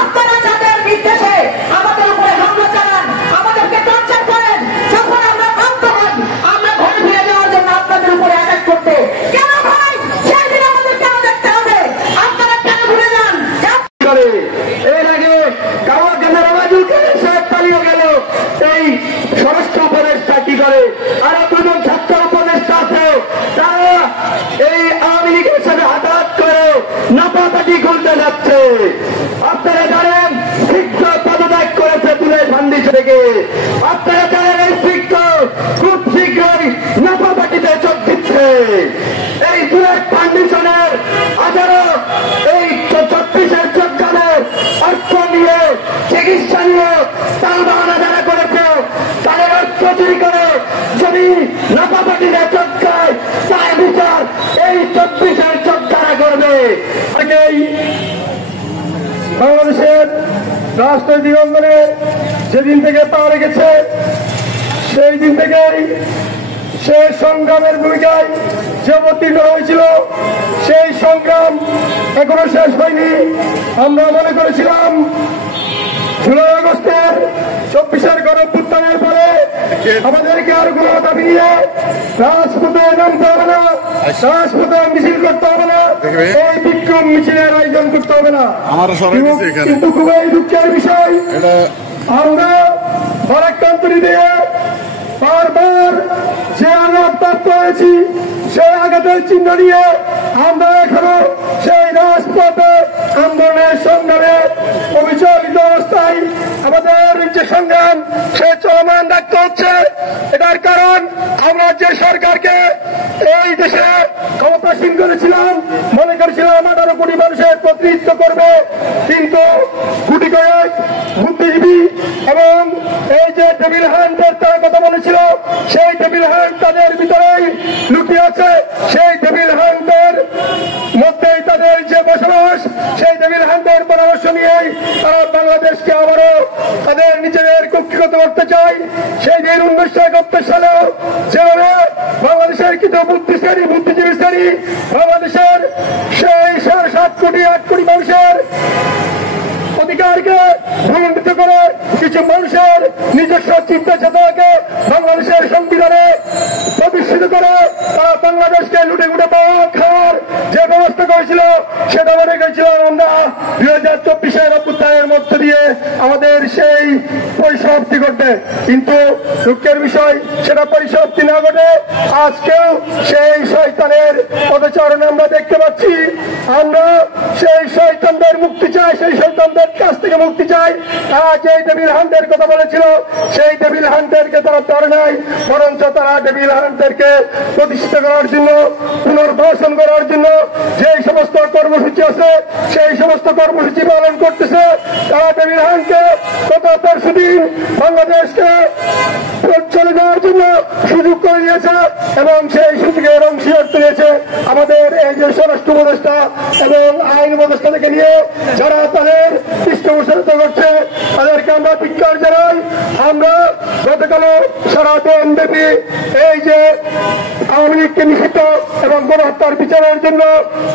আপনারা যাদের নির্দেশে আমাদের উপরে হামলা চালান, আমাদেরকে টর্চার করেন, যখন আমরা বাধ্য হই আমরা ঘরে ফিরে যাওয়ার জন্য আপনাদের উপরে অ্যাটাক করতে, কেন ভাই সেই দিন আমাদের কেন দেখতে হবে? আপনারা কেন ভুলে যান? এর আগে কাওয়া গেলের আওয়াজকে সে পালিয়ে গেল। এই স্বরাষ্ট্র উপদেষ্টা কি করে? আর দুজন ছাত্র উপদেষ্টা আছে, তারা এই আওয়ামী লীগের সাথে হাতাহাত করে নাপাপাটি খুলতে যাচ্ছে। আপনারা জানেন শিক্ষক পদত্যাগ করেছে তুলের ফান্ডিশন থেকে। আপনারা জানেন এই শিক্ষক খুব শীঘ্রই নাপাপাটিতে চোখ দিচ্ছে। এই তুলের ফান্ডিশনের 18 এই 36-এর যোগদানের অর্থ নিয়ে চিকিৎসা নিয়ে তালবাহানা যারা করেছে তাদের অর্থ চুরি করে যদি নাপাপাটিতে চোখ খায় তার বিচার এই 36-এর যোগদারা করবে। বাংলাদেশের রাজনৈতিক অঙ্গনে যেদিন থেকে পা রেখেছে সেই দিন থেকেই সে সংগ্রামের ভূমিকায় যে অবতীর্ণ হয়েছিল, সেই সংগ্রাম এখনো শেষ হয়নি। আমরা মনে করেছিলাম জুলাই আগস্টের 24-এর গণঅভ্যুত্থানের পরে আমাদেরকে আর কোনো দাবি নিয়ে রাজপথে নামতে হবে না, রাজপথে মিছিল করতে হবে না, এই বিক্ষোভ মিছিলের আয়োজন করতে হবে না। কিন্তু খুবই দুঃখের বিষয়, আমরা ভারাক্রান্ত দিয়ে বারবার যে আঘাত প্রাপ্ত হয়েছি সেই আঘাতের চিহ্ন নিয়ে আমরা এখনো সেই রাজপথে আন্দোলনের সংগ্রামে অবিচলিত অবস্থায় আমাদের যে সংগ্রাম সে চলমান রাখতে হচ্ছে। এটার কারণ আমরা যে সরকারকে এই দেশে ক্ষমতাসীন করেছিলাম, মনে করেছিলাম 18 কোটি মানুষের প্রতিনিধিত্ব করবে, কিন্তু গুটি কয়েক বুদ্ধিজীবী এবং এই যে টেবিল হ্যান্ডের তার কথা বলেছিল সেই টেবিল হ্যান্ড তাদের ভিতরেই লুকিয়ে আছে। সেই টেবিল হ্যান্ডের মধ্যেই তাদের যে বসবাস, সেই টেবিল হ্যান্ডের পরামর্শ নিয়েই তারা বাংলাদেশকে আবারও তাদের নিজেদের কক্ষিগত করতে চায়। সেই দিন 1971 সালেও যেভাবে বাংলাদেশের কিছু বুদ্ধিজীবী শ্রেণী বাংলাদেশের সেই 7.5 কোটি 8 কোটি মানুষের অধিকারকে ভূমিত করে কিছু মানুষের নিজস্ব চিন্তা চেতনাকে বাংলাদেশের সংবিধানে প্রতিষ্ঠিত করে তারা বাংলাদেশকে লুটে লুটে পাওয়া খাওয়ার যে ব্যবস্থা করেছিল সেটা মনে করেছিলাম আমরা 2024-এর অভ্যুত্থানের মধ্য দিয়ে আমাদের সেই পরিসমাপ্তি ঘটবে, কিন্তু দুঃখের বিষয় সেটা পরিসমাপ্তি না ঘটে আজকেও সেই শয়তানের পদচারণ আমরা দেখতে পাচ্ছি। আমরা সেই শয়তানদের মুক্তি চাই, সেই শয়তানদের কাছ থেকে মুক্তি চাই। তারা যে টেবিল হ্যান্ডের কথা বলেছিল সেই টেবিল হ্যান্ডেরকে তারা ধরে নাই, বরঞ্চ তারা টেবিল হ্যান্ডেরকে প্রতিষ্ঠিত করার জন্য, পুনর্বাসন করার জন্য যে সমস্ত কর্মসূচি আছে সেই সমস্ত কর্মসূচি পালন করতেছে। তারা টেবিল হ্যান্ডকে গত 13 দিন বাংলাদেশকে চলে যাওয়ার জন্য সুযোগ করে দিয়েছে এবং সেই সুযোগের অংশীদার নিয়েছে আমাদের এই যে স্বরাষ্ট্র উপদেষ্টা এবং আইন উপদেষ্টা থেকে নিয়ে যারা তাদের পৃষ্ঠপোষকতা করছে তাদেরকে আমরা ধিক্কার জানাই। আমরা গতকাল সারা দেশব্যাপী এই যে আওয়ামী লীগকে নিষিদ্ধ এবং গণহত্যার বিচারের জন্য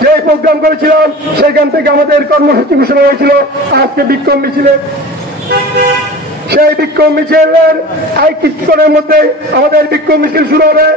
যে প্রোগ্রাম করেছিলাম সেখান থেকে আমাদের কর্মসূচি ঘোষণা হয়েছিল আজকে বিক্ষোভ মিছিলে। সেই বিক্ষোভ মিছিলের কিছুক্ষণের মধ্যে আমাদের বিক্ষোভ মিছিল শুরু হবে।